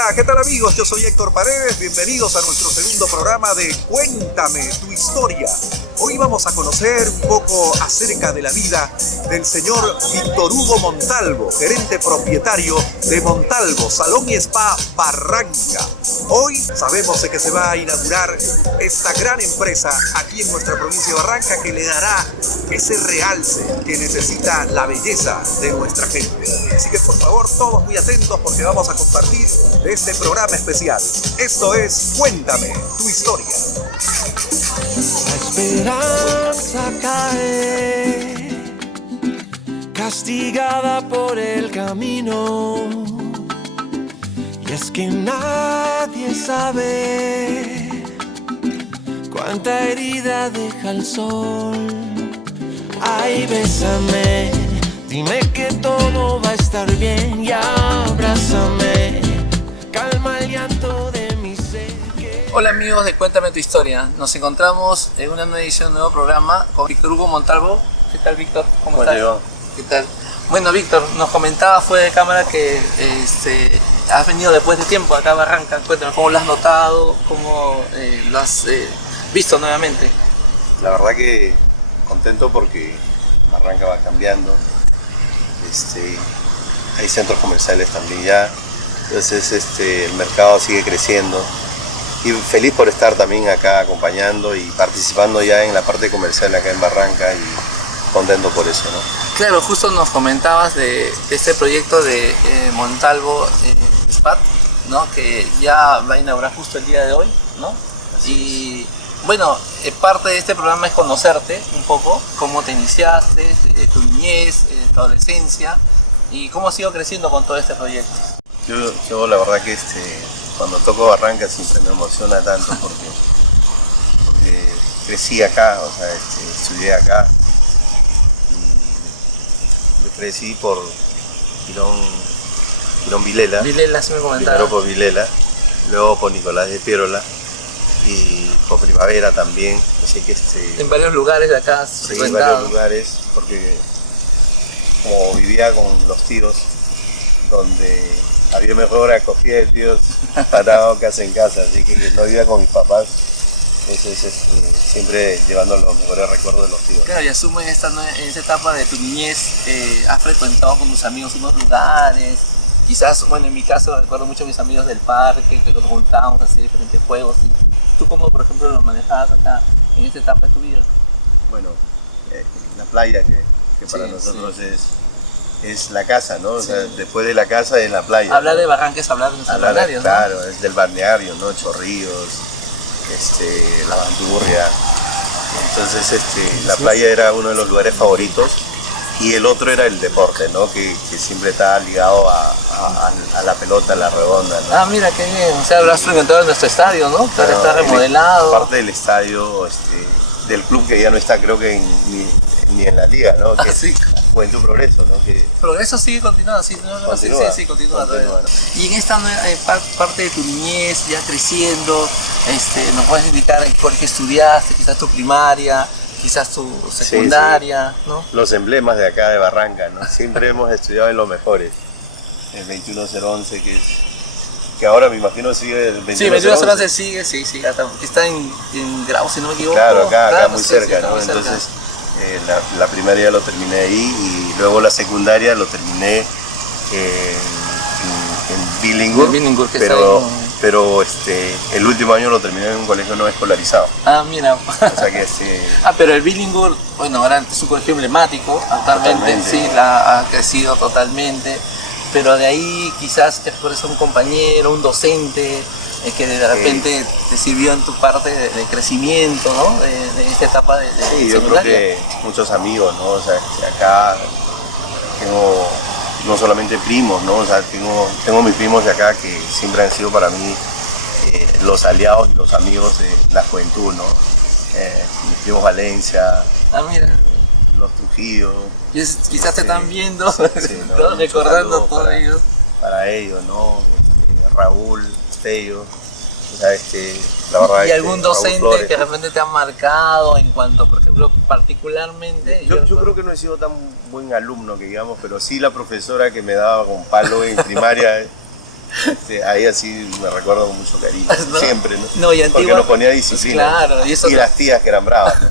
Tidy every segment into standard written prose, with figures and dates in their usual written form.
Hola, ¿qué tal amigos? Yo soy Héctor Paredes, bienvenidos a nuestro segundo programa de Cuéntame tu historia. Hoy vamos a conocer un poco acerca de la vida del señor Víctor Hugo Montalvo, gerente propietario de Montalvo, Salón y Spa Barranca. Hoy sabemos que se va a inaugurar esta gran empresa aquí en nuestra provincia de Barranca que le dará ese realce que necesita la belleza de nuestra gente. Así que por favor, todos muy atentos porque vamos a compartir de este programa especial. Esto es Cuéntame tu historia. La esperanza cae, castigada por el camino, y es que nadie sabe cuánta herida deja el sol. Ay, bésame, dime que todo va a estar bien y abrázame, calma el llanto de mi ser. Hola amigos de Cuéntame tu historia, nos encontramos en una nueva edición, un nuevo programa con Víctor Hugo Montalvo. ¿Qué tal, Víctor? ¿Cómo estás? Llegó? ¿Qué tal? Bueno, Víctor, nos comentaba fuera de cámara que has venido después de tiempo acá a Barranca. Cuéntame, ¿cómo lo has notado? ¿Cómo lo has visto nuevamente? La verdad que contento porque Barranca va cambiando. Hay centros comerciales también ya, entonces el mercado sigue creciendo y feliz por estar también acá acompañando y participando ya en la parte comercial acá en Barranca y contento por eso, ¿no? Claro, justo nos comentabas de este proyecto de Montalvo Spa, ¿no? Que ya va a inaugurar justo el día de hoy, ¿no? Y bueno, parte de este programa es conocerte un poco, cómo te iniciaste, tu niñez, tu adolescencia y cómo has ido creciendo con todo este proyecto. Yo la verdad que cuando toco Barranca siempre me emociona tanto porque crecí acá, o sea, estudié acá y yo crecí por Girón Vilela. Vilela, sí me comentaba. Primero por Vilela, luego por Nicolás de Piérola y por Primavera también, así que en varios lugares de acá sí, en varios lugares, porque como vivía con los tíos, donde había mejor acogida de tíos parados casa en casa, así que no vivía con mis papás, entonces siempre llevando los mejores recuerdos de los tíos. Claro, y asumo en esta etapa de tu niñez, has frecuentado con tus amigos unos lugares, quizás, bueno, en mi caso recuerdo mucho a mis amigos del parque, que nos juntábamos a hacer diferentes juegos. ¿Tú cómo, por ejemplo, lo manejabas acá en esta etapa de tu vida? Bueno, la playa que para nosotros es la casa, ¿no? O sea, después de la casa es la playa. Hablar ¿no? de Barranca es hablar de nuestros balnearios, ¿no? Claro, es del balneario, ¿no? Chorrillos, la Bandurria. Entonces, la playa era uno de los lugares favoritos y el otro era el deporte, ¿no? Que siempre estaba ligado a la pelota, a la redonda, ¿no? Ah, mira, qué bien. O sea, habrás frecuentado nuestro estadio, ¿no? Claro, Está remodelado. Parte del estadio, del club que ya no está, creo que ni en la liga, ¿no? Que sí. Juventud Progreso, ¿no? Que Progreso sigue continuando, sí, continúa, sí, continúa. ¿no? Y en esta parte de tu niñez, ya creciendo, ¿nos puedes indicar en qué colegio estudiaste? Quizás tu primaria, quizás tu secundaria, sí. ¿no? Los emblemas de acá de Barranca, ¿no? Siempre hemos estudiado en los mejores. El 21011, que ahora me imagino sigue el 21011. Sí, 21011 sigue, sí, está en Grau, si no me equivoco. Claro, acá claro, muy sí, cerca, sí, ¿no? muy cerca. Entonces, la primaria lo terminé ahí y luego la secundaria lo terminé en Billingur, pero el último año lo terminé en un colegio no escolarizado. Ah, mira. O sea que pero el Billingur, bueno, ahora es un colegio emblemático, actualmente Totalmente. sí, ha crecido totalmente, pero de ahí quizás que fueras un compañero, un docente, que de repente te sirvió en tu parte de crecimiento, ¿no? De esta etapa de sí, yo creo que muchos amigos, ¿no? O sea, acá tengo no solamente primos, ¿no? O sea, tengo mis primos de acá que siempre han sido para mí los aliados y los amigos de la juventud, ¿no? Mis primos Valencia, mira. los Trujillo. Quizás te están viendo, Sí, ¿no? Recordando todo ellos. Para ellos, ¿no? Raúl, Tello, o sea, la verdad. ¿Y algún docente Flores, que de repente te ha marcado en cuanto, por ejemplo, particularmente? Yo creo que no he sido tan buen alumno que digamos, pero sí la profesora que me daba con palo en primaria, ahí así me recuerdo con mucho cariño, ¿No? siempre, ¿no? No, y Porque Antigua, nos ponía disciplina. claro, y eso las tías que eran bravas, ¿no?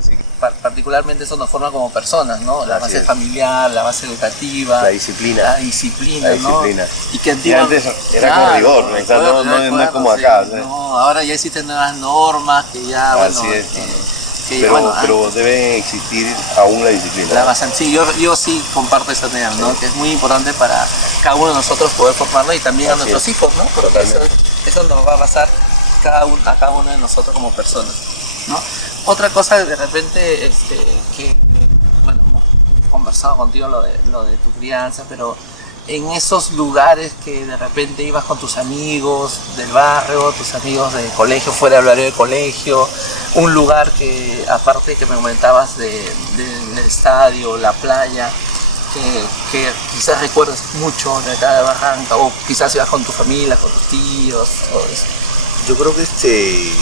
Así que particularmente eso nos forma como personas, ¿no? La Así base es. familiar, la base educativa, la disciplina. la disciplina, La ¿no? disciplina. Y que Y antes era con rigor, ¿no? O sea, no es como acá, sí. ¿sí? No, ahora ya existen nuevas normas que ya, Así bueno, es. que, Pero, bueno, pero debe existir aún la disciplina. la base, sí, yo sí comparto esa idea, ¿no? Sí. Que es muy importante para cada uno de nosotros poder formarnos y también a Así nuestros es. hijos, ¿no? Porque Totalmente. eso nos va a pasar a cada uno de nosotros como personas, ¿no? Otra cosa de repente, que, bueno, hemos conversado contigo lo de tu crianza, pero en esos lugares que de repente ibas con tus amigos del barrio, tus amigos de colegio, fuera del horario de colegio, un lugar que, aparte que me comentabas del estadio, la playa, que quizás recuerdas mucho de acá de Barranca, o quizás ibas con tu familia, con tus tíos, todo eso. Yo creo que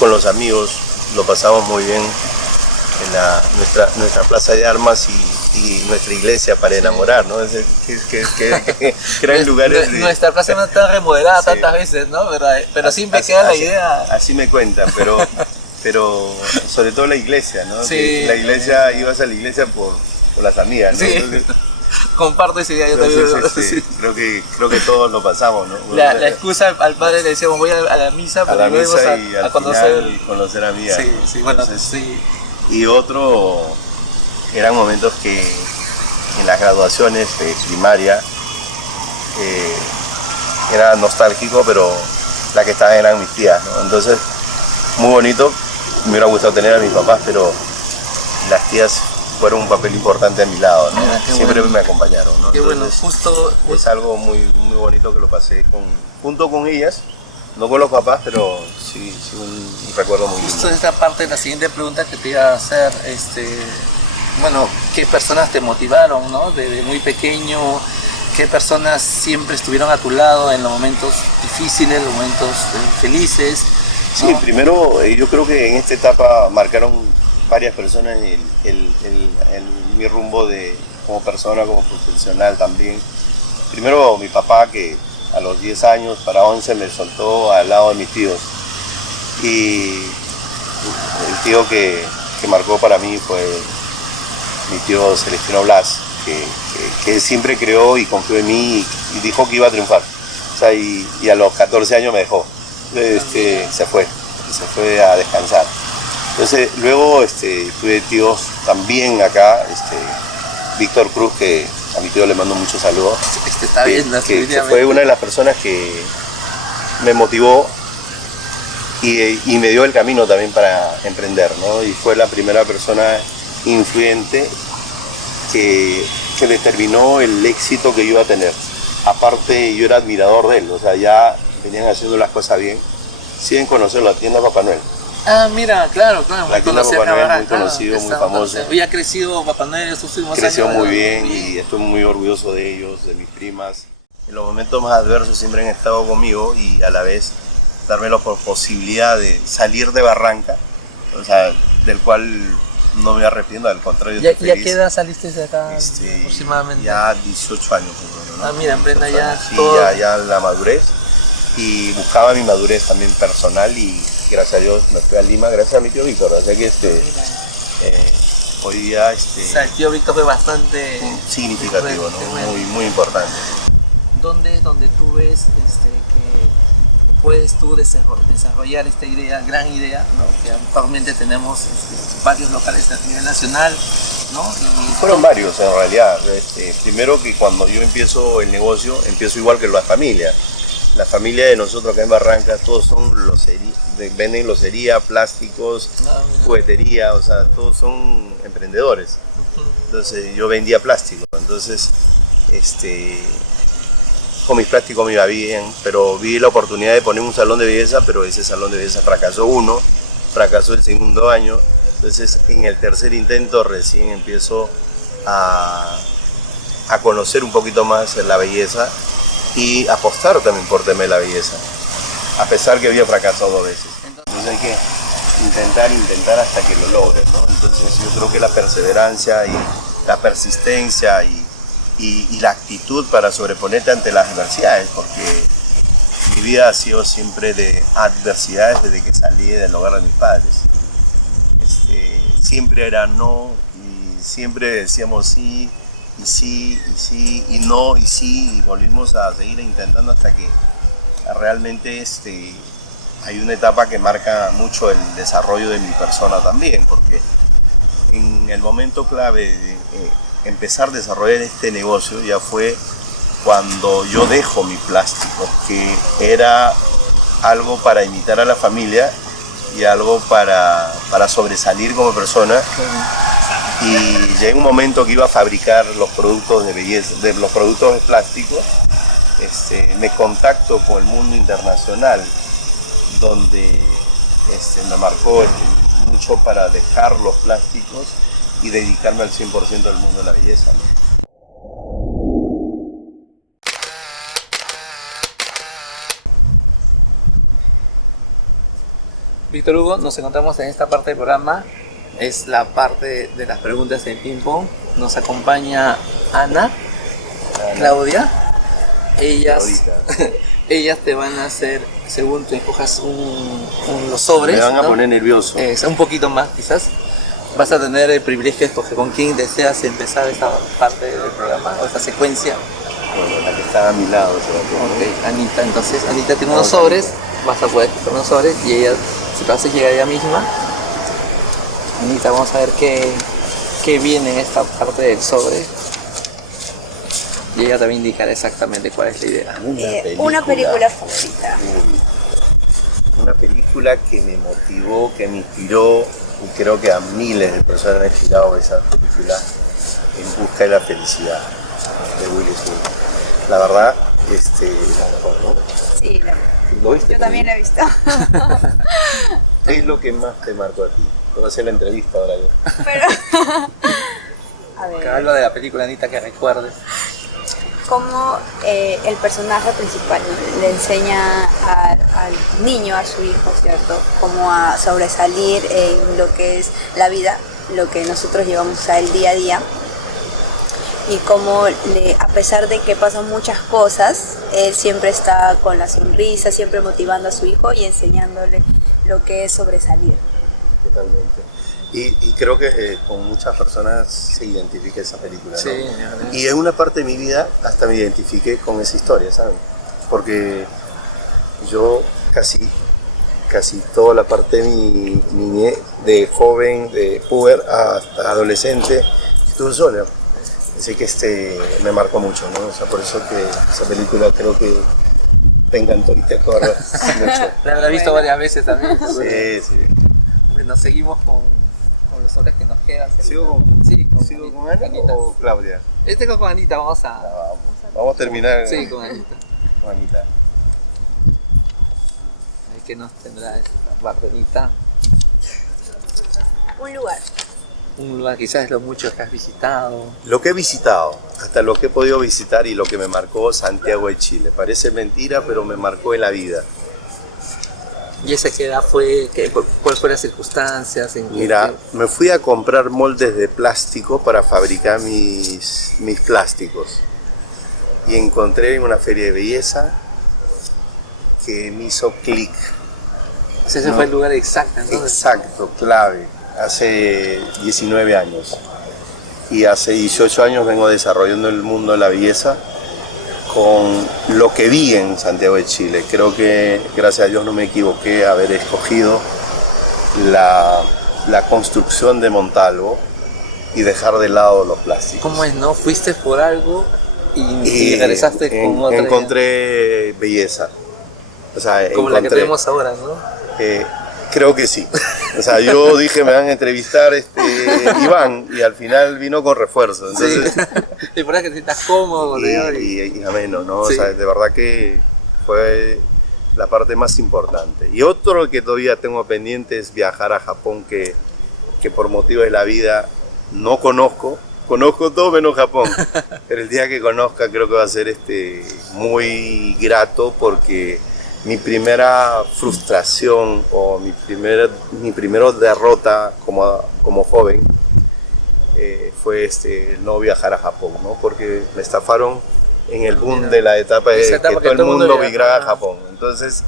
con los amigos lo pasamos muy bien en nuestra plaza de armas y nuestra iglesia para enamorar, ¿no? Que eran lugares de... Nuestra plaza no está remodelada Sí. tantas veces, ¿no? Pero siempre queda la idea. Así me cuentan, pero sobre todo la iglesia, ¿no? Sí. Que la iglesia, ibas a la iglesia por las amigas, ¿no? Sí. Entonces, comparto esa idea, yo también. entonces, creo que todos lo pasamos, ¿no? La excusa al padre le decíamos voy a la misa, a pero la luego misa y a al conocer. final conocer amigas. Sí, ¿no? sí, bueno, Entonces, sí. Y otro, eran momentos que en las graduaciones de primaria era nostálgico, pero las que estaban eran mis tías, ¿no? Entonces, muy bonito, me hubiera gustado tener a mis papás, pero las tías fueron un papel importante a mi lado, ¿no? Mira, qué Siempre bueno. me acompañaron, ¿no? Qué bueno, Entonces, justo es algo muy, muy bonito que lo pasé junto con ellas, no con los papás, pero sí un recuerdo muy lindo. Justo esta parte de la siguiente pregunta que te iba a hacer, bueno, ¿qué personas te motivaron, no? Desde muy pequeño, ¿qué personas siempre estuvieron a tu lado en los momentos difíciles, los momentos felices? Sí, ¿no? primero yo creo que en esta etapa marcaron varias personas mi rumbo como persona, como profesional también. Primero mi papá, que a los 10 años, para 11, me soltó al lado de mis tíos. Y el tío que marcó para mí fue mi tío Celestino Blas, que siempre creó y confió en mí y dijo que iba a triunfar. O sea, y a los 14 años me dejó. Se fue a descansar. Entonces, luego tuve tíos también acá, Víctor Cruz, que a mi tío le mando muchos saludos. Está bien, que fue una de las personas que me motivó y me dio el camino también para emprender, ¿no? Y fue la primera persona influyente que determinó el éxito que yo iba a tener. Aparte, yo era admirador de él, o sea, ya venían haciendo las cosas bien. Siguen conocerlo, la tienda Papá Noel. Ah, mira, claro, La tienda Papá Noel, muy conocido, muy famoso. Hoy ha crecido Papá Noel estos últimos años. Creció muy ¿no? bien y estoy muy orgulloso de ellos, de mis primas. En los momentos más adversos siempre han estado conmigo y a la vez darme la posibilidad de salir de Barranca, o sea, del cual no me arrepiento, al contrario, ¿Ya estoy feliz. qué edad saliste de acá aproximadamente? Ya 18 años, ¿no? Ah, mira, en plena 18 ya años. Sí, todo. ya la madurez, y buscaba mi madurez también personal y gracias a Dios me fui a Lima gracias a mi tío Víctor, o sea que hoy día O sea, el tío Víctor fue bastante significativo, qué ¿no? bueno. Muy importante. donde tú ves que puedes tú desarrollar esta idea, gran idea, ¿no? Que actualmente tenemos varios locales a nivel nacional, ¿no? Y Fueron varios en realidad. Primero que cuando yo empiezo el negocio, empiezo igual que la familia. La familia de nosotros acá en Barranca, todos son venden locería, plásticos, juguetería, o sea, todos son emprendedores. Entonces yo vendía plástico, entonces con mis plásticos me iba bien, pero vi la oportunidad de poner un salón de belleza, pero ese salón de belleza fracasó el segundo año, entonces en el tercer intento recién empiezo a conocer un poquito más la belleza y apostar también por tema de la belleza, a pesar que había fracasado 2 veces. Entonces hay que intentar hasta que lo logres, ¿no? Entonces yo creo que la perseverancia y la persistencia y y la actitud para sobreponerte ante las adversidades, porque mi vida ha sido siempre de adversidades desde que salí del hogar de mis padres. Siempre era no y siempre decíamos sí, y sí, y sí, y no, y sí, y volvimos a seguir intentando hasta que realmente hay una etapa que marca mucho el desarrollo de mi persona también, porque en el momento clave de empezar a desarrollar este negocio ya fue cuando yo dejo mi plástico, que era algo para imitar a la familia y algo para sobresalir como persona. Y llegué un momento que iba a fabricar los productos de belleza, los productos de plástico. Me contacto con el mundo internacional, donde me marcó mucho para dejar los plásticos y dedicarme al 100% al mundo de la belleza, ¿no? Víctor Hugo, nos encontramos en esta parte del programa. Es la parte de las preguntas en ping pong. Nos acompaña Ana, Claudia. Ellas te van a hacer, según tú escojas los sobres, Me van a ¿no? poner nervioso. Un poquito más quizás. Vas a tener el privilegio de escoger con quién deseas empezar esta parte del programa o esta secuencia. Bueno, la que está a mi lado, Sebastián. Ok, Anita, entonces Anita tiene unos sobres, vas a poder escoger unos sobres y ella, si te haces llegar ella misma. Anita, vamos a ver qué viene en esta parte del sobre. Y ella te va a indicar exactamente cuál es la idea. Una película favorita. Una película que me motivó, que me inspiró, y creo que a miles de personas ha inspirado esa película, En busca de la felicidad, de Will Smith. La verdad, la mejor, ¿no? Sí, ¿Lo viste? yo también la he visto. ¿Qué es lo que más te marcó a ti? Voy a hacer la entrevista ahora yo. Pero, a Que ver, hablo de la película, Anita, que recuerdes. cómo el personaje principal le enseña al niño, a su hijo, ¿cierto? Cómo a sobresalir en lo que es la vida, lo que nosotros llevamos a el día a día. Y cómo, a pesar de que pasan muchas cosas, él siempre está con la sonrisa, siempre motivando a su hijo y enseñándole lo que es sobresalir. Totalmente. Y creo que con muchas personas se identifica esa película, ¿no? Sí, Y en una parte de mi vida hasta me identifiqué con esa historia, ¿saben? Porque yo casi toda la parte de mi niñez, de joven, de puber hasta adolescente, estuve sola. Así que me marcó mucho, ¿no? O sea, por eso que esa película creo que te encantó y te acuerdas mucho. La he visto varias veces también. Sí. Bueno, seguimos con los sobres que nos quedan. ¿Sigo Sí, con Ana Anita. o Claudia? Con Anita, vamos a... Vamos a terminar Sí, con Anita. con Anita. ¿Qué nos tendrá esta parte, Anita? Un lugar. Quizás es lo mucho que has visitado. Lo que he visitado, hasta lo que he podido visitar y lo que me marcó Santiago de Chile. Parece mentira, pero me marcó en la vida. ¿Y esa qué edad fue? ¿Cuáles fueron las circunstancias? Mira, me fui a comprar moldes de plástico para fabricar mis plásticos. Y encontré en una feria de belleza que me hizo clic. Ese fue el lugar exacto, entonces. Exacto, clave. Hace 19 años. Y hace 18 años vengo desarrollando el mundo de la belleza con lo que vi en Santiago de Chile. Creo que, gracias a Dios, no me equivoqué haber escogido la construcción de Montalvo y dejar de lado los plásticos. ¿Cómo es, no? Fuiste por algo y regresaste con otra. Encontré belleza. O sea, Como la que tenemos ahora, ¿no? Creo que sí. O sea, yo dije me van a entrevistar Iván y al final vino con refuerzo. Entonces, Sí. Y por ahí que te sientas cómodo. y ameno, ¿no? Sí. O sea, de verdad que fue la parte más importante. Y otro que todavía tengo pendiente es viajar a Japón, que por motivos de la vida no conozco. Conozco todo menos Japón. Pero el día que conozca creo que va a ser muy grato, porque mi primera frustración o mi primera derrota como joven fue no viajar a Japón, ¿no? Porque me estafaron en el boom de la etapa de Esa que etapa todo el mundo viaja. migraba a Japón. Entonces,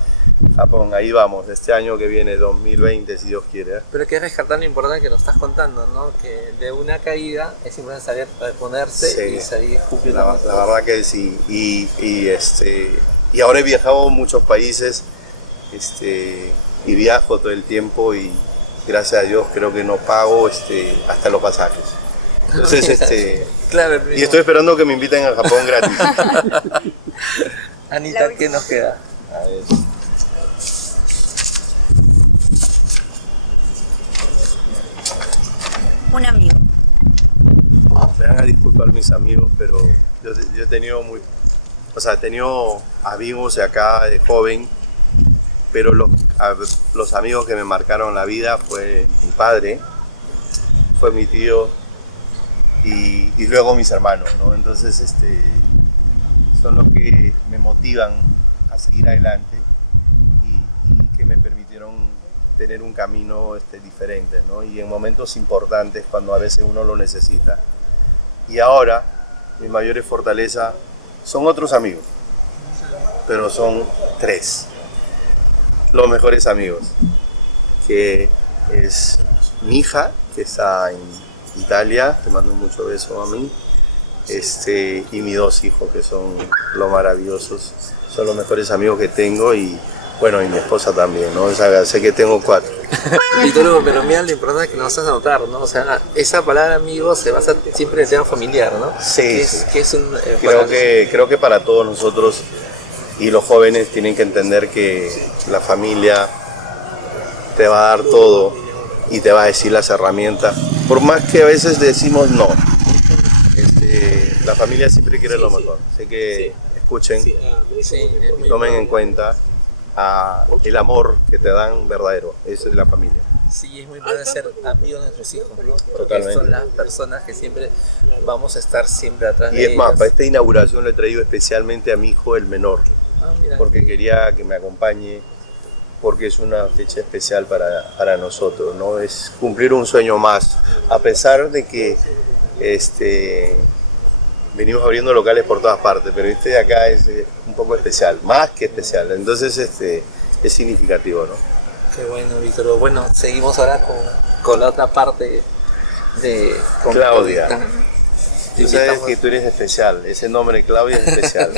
Japón, ahí vamos, este año que viene, 2020, si Dios quiere. Pero hay que rescatar lo importante que nos estás contando, ¿no? Que de una caída es importante saber reponerse Sí. y salir cumpliendo La con todo. verdad que sí. Y ahora he viajado a muchos países y viajo todo el tiempo y gracias a Dios creo que no pago hasta los pasajes. Entonces, Claro, y estoy esperando que me inviten a Japón gratis. Anita, ¿qué nos queda? A ver. Un amigo. Me van a disculpar mis amigos, pero yo he tenido he tenido amigos de acá de joven, pero los amigos que me marcaron la vida fue mi padre, fue mi tío y luego mis hermanos, ¿no? Entonces son los que me motivan a seguir adelante y que me permitieron tener un camino diferente, ¿no? Y en momentos importantes cuando a veces uno lo necesita. Y ahora mi mayor fortaleza son otros amigos, pero son 3, los mejores amigos, que es mi hija, que está en Italia, te mando mucho beso a mí, y mis 2 hijos, que son los maravillosos, son los mejores amigos que tengo y bueno, y mi esposa también, ¿no? O sea, sé que tengo 4. Víctor, pero mira lo importante que nos haces notar, ¿no? O sea, esa palabra amigo se basa siempre en el tema familiar, ¿no? Sí, Que es un, creo que para todos nosotros y los jóvenes tienen que entender que la familia te va a dar todo y te va a decir las herramientas, por más que a veces decimos no. La familia siempre quiere lo mejor, así que escuchen, sí, es muy tomen en cuenta el amor que te dan verdadero, eso es la familia. Sí, es muy importante ser amigos de nuestros hijos, ¿no? Porque Totalmente. son las personas que siempre vamos a estar siempre atrás Y de es más, ellos. para esta inauguración le he traído especialmente a mi hijo, el menor, Mira. porque quería que me acompañe, porque es una fecha especial para nosotros, ¿no? Es cumplir un sueño más, a pesar de que venimos abriendo locales por todas partes, pero este de acá es un poco especial, más que especial, entonces es significativo, ¿no? Qué bueno, Víctor. Bueno, seguimos ahora con la otra parte con Claudia. Te Tú sabes invitamos- que tú eres especial, ese nombre Claudia es especial.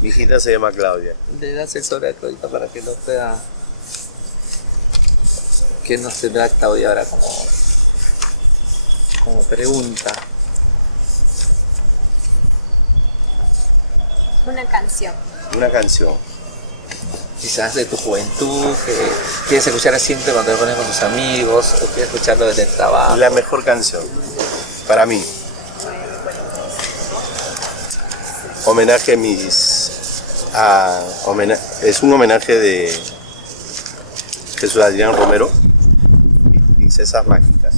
Mi hijita se llama Claudia. Le das el sobre a Claudita para que nos pueda. ¿Qué nos tendrá Claudia ahora como pregunta? Una canción. Una canción. Quizás de tu juventud, que quieres escuchar siempre cuando te pones con tus amigos, o quieres escucharlo desde el trabajo. La mejor canción, para mí. Homenaje a es un homenaje de Jesús Adrián Romero, Princesas Mágicas.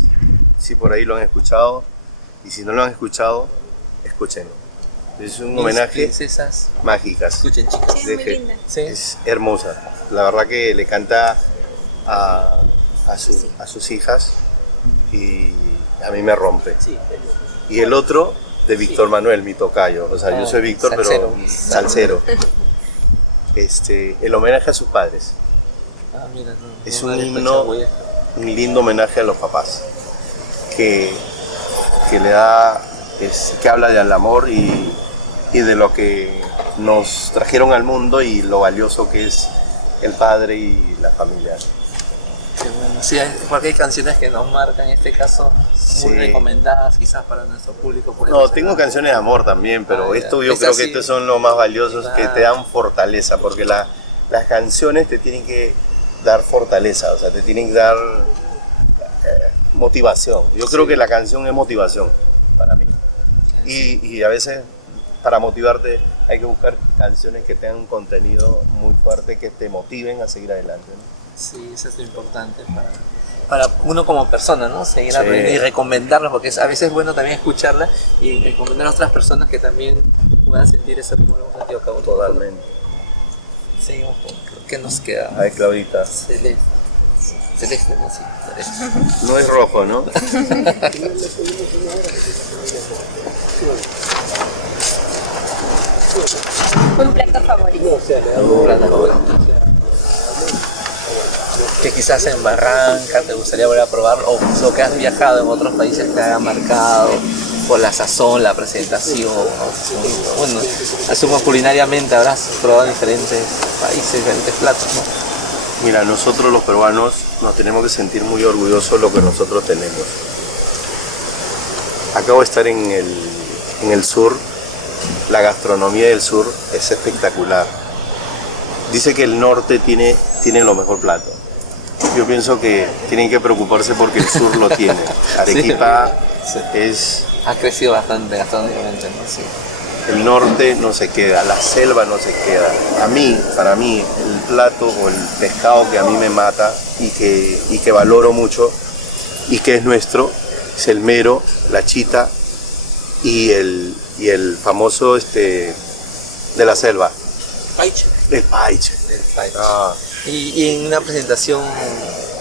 Si por ahí lo han escuchado, y si no lo han escuchado, escúchenlo. Es un Mis homenaje princesas. mágicas. Escuchen, chicos. Sí, es muy linda. Sí. Es hermosa. La verdad que le canta a sus hijas y a mí me rompe. Sí. Y el otro de Víctor Manuel, mi tocayo. O sea, yo soy Víctor, salsero. pero salsero. El homenaje a sus padres. Ah, mira, no, Es no un había himno, escuchado, voy a- un lindo homenaje a los papás. Que le da, que habla del amor y de lo que nos trajeron al mundo y lo valioso que es el padre y la familia. Qué bueno. Sí, porque hay canciones que nos marcan, en este caso, muy Sí. recomendadas quizás para nuestro público. por No, eso tengo será. canciones de amor también, pero Ah, ya. esto yo Esas creo que sí. estos son los más valiosos que Claro. te dan fortaleza, porque las canciones te tienen que dar fortaleza, o sea, te tienen que dar motivación. Yo creo que la canción es motivación para mí. Y a veces para motivarte hay que buscar canciones que tengan un contenido muy fuerte, que te motiven a seguir adelante, ¿no? Sí, eso es lo importante para uno como persona, ¿no? Seguir Sí. aprendiendo y recomendarlos, porque a veces es bueno también escucharla y recomendar a otras personas que también puedan sentir eso como lo hemos sentido cada uno. Totalmente. Seguimos con ¿qué nos queda? Ay, Claudita. Celeste. Celeste, ¿no? Sí, celeste. No es rojo, ¿no? Un plato favorito. Un plato favorito. Que quizás en Barranca te gustaría volver a probar, o lo que has viajado en otros países te haya marcado por la sazón, la presentación, ¿no? Bueno, asumo culinariamente habrás probado diferentes países, diferentes platos, ¿no? Mira, nosotros los peruanos nos tenemos que sentir muy orgullosos de lo que nosotros tenemos. Acabo de estar en el sur, la gastronomía del sur es espectacular. Dice que el norte tiene lo mejor plato. Yo pienso que tienen que preocuparse porque el sur lo tiene. Arequipa Sí. es... Ha crecido bastante gastronómicamente, ¿no? Sí. El norte no se queda, la selva no se queda. Para mí, el plato o el pescado que a mí me mata y que valoro mucho y que es nuestro, es el mero, la chita y el famoso de la selva, Paiche. el paiche. El paiche. Ah, Y en una presentación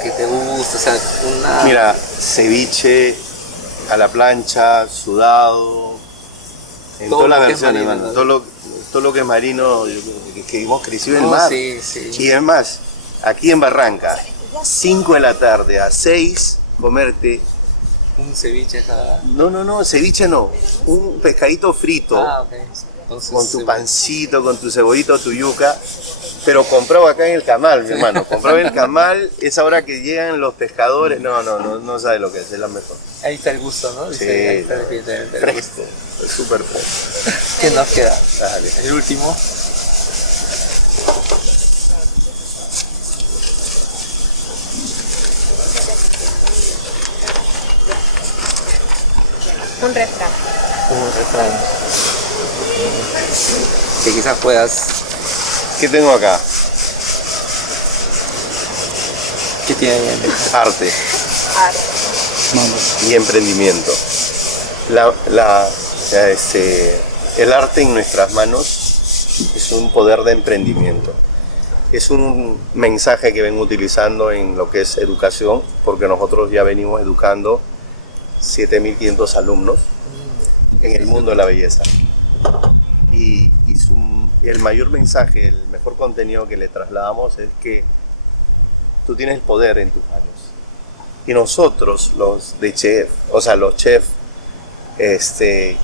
que te gusta, o sea, una... mira, ceviche a la plancha, sudado, en Todo todas las lo que es versiones, marino, mano. ¿no? Todo lo que es marino, que hemos crecido en el No, mar. sí, sí. Y es más, aquí en Barranca, 5 de la tarde a 6, comerte, Un ceviche acá. no, ceviche no, un pescadito frito, Ah, ok. Entonces, con tu pancito, con tu cebollito, tu yuca, pero comprado acá en el Camal, mi hermano, comprado en el Camal, es ahora que llegan los pescadores, no sabes lo que es la mejor. Ahí está el gusto, ¿no? Sí, Ahí está definitivamente el fresco, gusto. es súper fresco. ¿Qué nos queda? Dale. El último. Un refrán. Un refrán. Que quizás puedas... ¿Qué tengo acá? ¿Qué tiene? Arte Arte. y emprendimiento. El arte en nuestras manos es un poder de emprendimiento. Es un mensaje que vengo utilizando en lo que es educación, porque nosotros ya venimos educando 7.500 alumnos en el mundo de la belleza. Y el mayor mensaje, el mejor contenido que le trasladamos es que tú tienes el poder en tus manos. Y nosotros, los de chef, o sea, los chefs,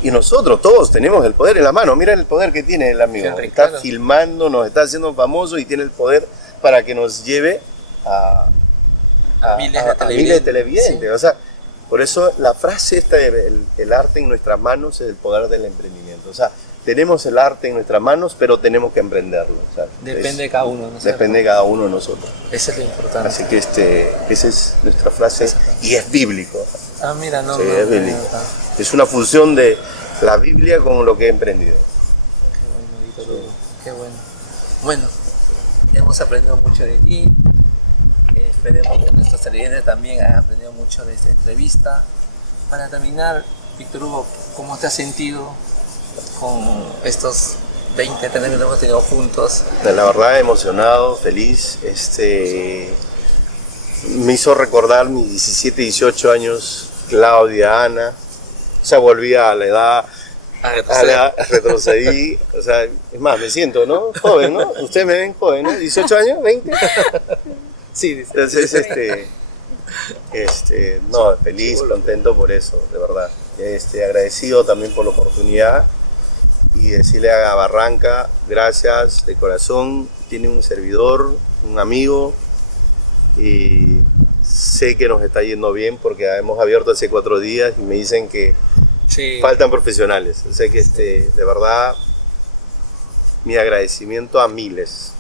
y nosotros todos tenemos el poder en la mano. Mira el poder que tiene el amigo. Siempre, Está claro. filmando, nos está haciendo famosos y tiene el poder para que nos lleve a miles de miles de televidentes. televidentes. O sea, por eso la frase esta de el arte en nuestras manos es el poder del emprendimiento. O sea, tenemos el arte en nuestras manos, pero tenemos que emprenderlo. O sea, Depende de cada uno, ¿no? Depende de cada uno de nosotros. Eso es lo importante. Así que esa es nuestra frase y es bíblico. Ah, mira, no. Sí, no, es no, bíblico. no. Es una fusión de la Biblia con lo que he emprendido. Qué bueno, Víctor Hugo, qué bueno. Bueno, hemos aprendido mucho de ti. Esperemos que nuestros televidentes también hayan aprendido mucho de esta entrevista. Para terminar, Víctor Hugo, ¿cómo te has sentido con estos 20 años que hemos tenido juntos? La verdad, emocionado, feliz. Me hizo recordar mis 17, 18 años, Claudia, Ana. O sea, volví a la edad, retrocedí. O sea, es más, me siento, ¿no? Joven, ¿no? Ustedes me ven joven, ¿no? ¿18 años? ¿20? Sí, dice. Entonces, no, feliz, contento por eso, de verdad. Agradecido también por la oportunidad y decirle a Barranca, gracias de corazón, tiene un servidor, un amigo y sé que nos está yendo bien porque hemos abierto hace 4 días y me dicen que Sí. faltan profesionales. O sea que de verdad mi agradecimiento a miles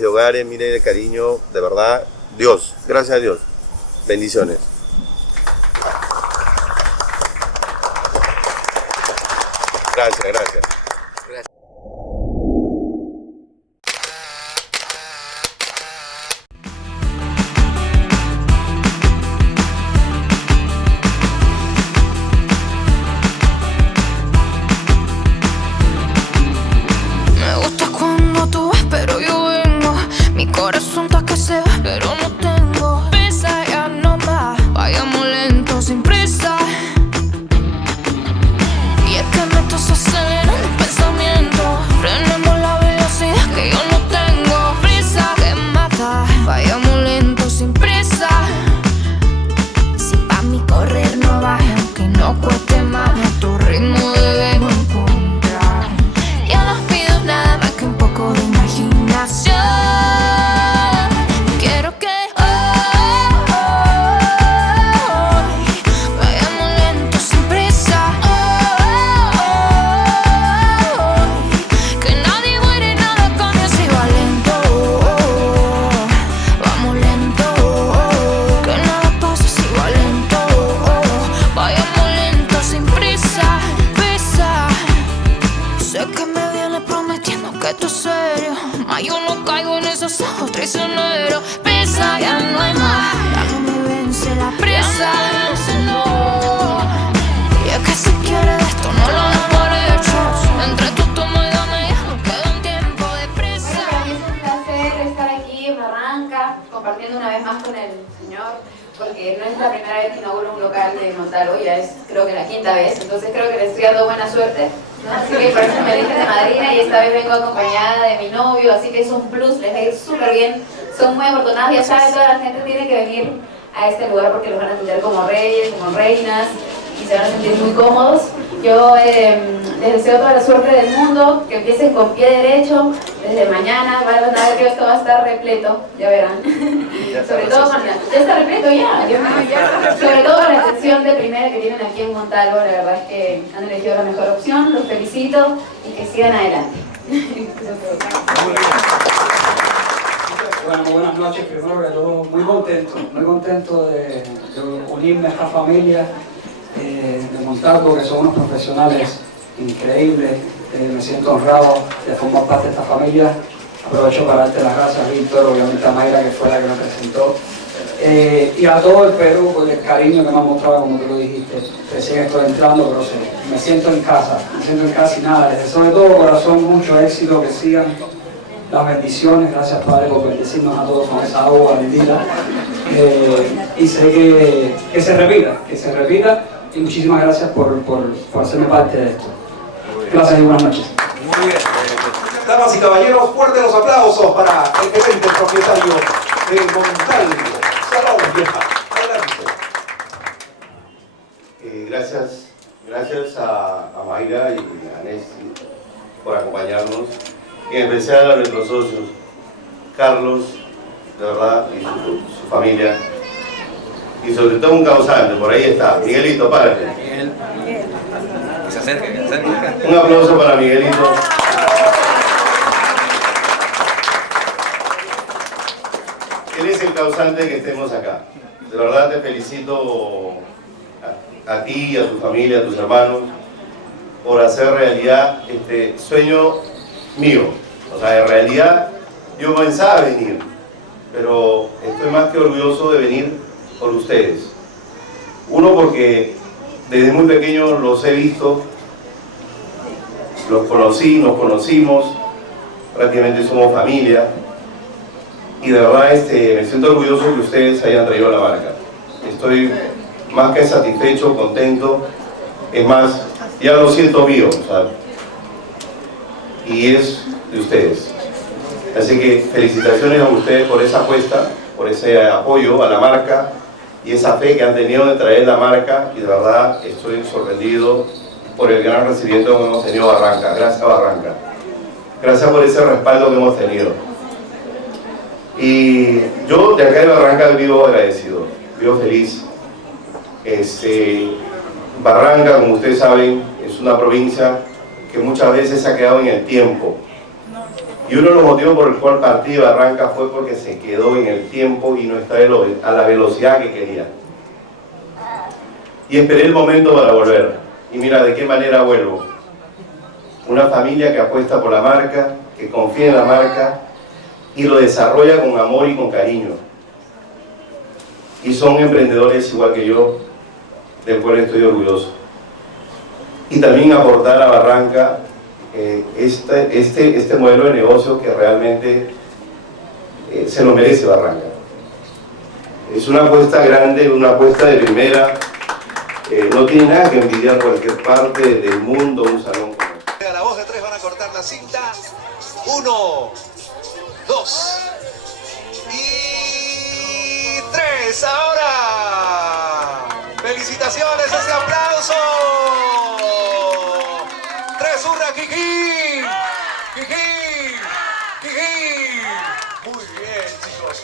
de hogares, miles de cariño, de verdad, Dios, gracias a Dios, bendiciones. Gracias. Me gusta cuando tú vas, pero yo vengo. Mi corazón está que se va, pero no tengo. Pesa presa, ya no hay más. Ya no me vence la presa. Y es que si quiere de esto no lo da por hecho. Entre tu toma y dame ya no queda un tiempo de presa. Bueno, para mí es un placer estar aquí en Barranca, compartiendo una vez más con el señor, porque no es la primera vez que inauguro un local de Montalvo, ya es creo que la quinta vez, entonces creo que le estoy dando buena suerte, ¿no? Así que por eso me eligen de madrina y esta vez vengo acompañada de mi novio, así que es un plus, les va a ir súper bien, son muy afortunados, ya saben, toda la gente tiene que venir a este lugar porque los van a atender como reyes, como reinas y se van a sentir muy cómodos. Yo les deseo toda la suerte del mundo, que empiecen con pie derecho desde mañana, van a ver que esto va a estar repleto, ya verán. Sobre todo con la... Ya está repleto ya, sobre todo con la sección de primera que tienen aquí en Montalvo, la verdad es que han elegido la mejor opción, los felicito y que sigan adelante. Bueno, buenas noches, primero que todo, muy contento de unirme a esta familia de Montalvo, que son unos profesionales increíbles. Me siento honrado de formar parte de esta familia. Aprovecho para darte las gracias a Víctor, obviamente a Mayra, que fue la que me presentó, y a todo el Perú por el cariño que me han mostrado, como tú lo dijiste. Recién estoy entrando, pero me siento en casa y nada, les deseo de todo corazón mucho éxito, que sigan las bendiciones. Gracias, Padre, por bendecirnos a todos con esa agua bendita, y sé que se repita, y muchísimas gracias por hacerme parte de esto. Gracias y buenas noches. Muy bien. Damas y caballeros, fuertes los aplausos para el gerente propietario de Montalvo, Salón. Adelante. Gracias a Mayra y a Nessie por acompañarnos, y en especial a nuestros socios, Carlos, de verdad, y su familia, y sobre todo un causante, por ahí está, Miguelito, párate. Miguel. Se acerca. Un aplauso para Miguelito. Él es el causante que estemos acá. De verdad te felicito a ti, a tu familia, a tus hermanos, por hacer realidad este sueño mío. O sea, en realidad yo pensaba venir, pero estoy más que orgulloso de venir por ustedes. Uno, porque desde muy pequeño los he visto, los conocí, nos conocimos, prácticamente somos familia, y de verdad me siento orgulloso que ustedes hayan traído la marca. Estoy más que satisfecho, contento, es más, ya lo siento mío, o sea, y es de ustedes. Así que felicitaciones a ustedes por esa apuesta, por ese apoyo a la marca y esa fe que han tenido de traer la marca, y de verdad estoy sorprendido por el gran recibimiento que hemos tenido Barranca. Gracias, Barranca. Gracias por ese respaldo que hemos tenido. Y yo de acá de Barranca vivo agradecido, vivo feliz. Barranca, como ustedes saben, es una provincia que muchas veces se ha quedado en el tiempo. Y uno de los motivos por el cual partí de Barranca fue porque se quedó en el tiempo y no está a la velocidad que quería. Y esperé el momento para volver. Y mira de qué manera vuelvo. Una familia que apuesta por la marca, que confía en la marca y lo desarrolla con amor y con cariño. Y son emprendedores igual que yo, del cual estoy orgulloso. Y también aportar a Barranca este modelo de negocio que realmente se lo merece Barranca. Es una apuesta grande, una apuesta de primera, no tiene nada que envidiar cualquier parte del mundo un salón como este. A la voz de tres van a cortar la cinta. 1, 2 y 3. Ahora. Felicitaciones, ese aplauso. 3, hurra, Kiki. Kiki. Kiki. Muy bien, chicos.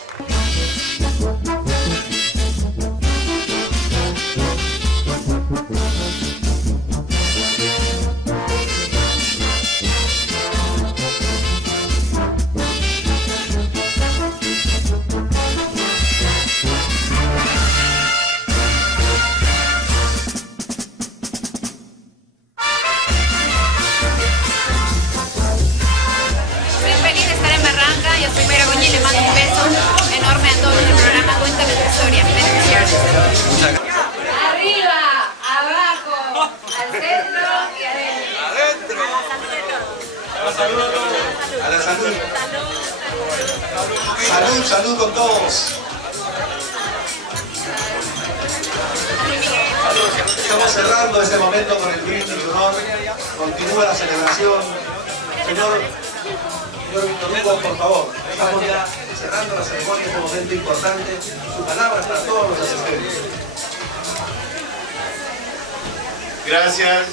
Adentro. A la salud. Salud, salud con todos. Estamos cerrando este momento con el brindis de honor. Continúa la celebración. Señor Víctor Hugo, por favor. Estamos ya cerrando la ceremonia, este momento importante. Sus palabras para todos los asistentes. Gracias,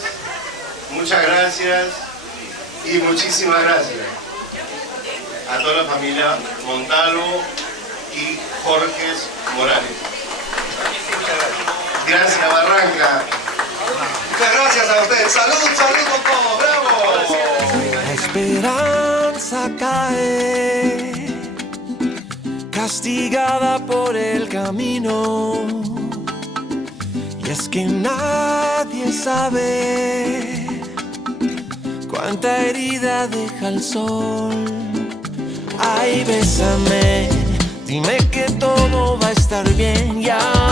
muchas gracias y muchísimas gracias a toda la familia Montalvo y Jorge Morales. Gracias, Barranca. Muchas gracias a ustedes. Salud, salud con todos. ¡Bravo! La esperanza cae, castigada por el camino. Y es que nadie sabe cuánta herida deja el sol. Ay, bésame, dime que todo va a estar bien ya.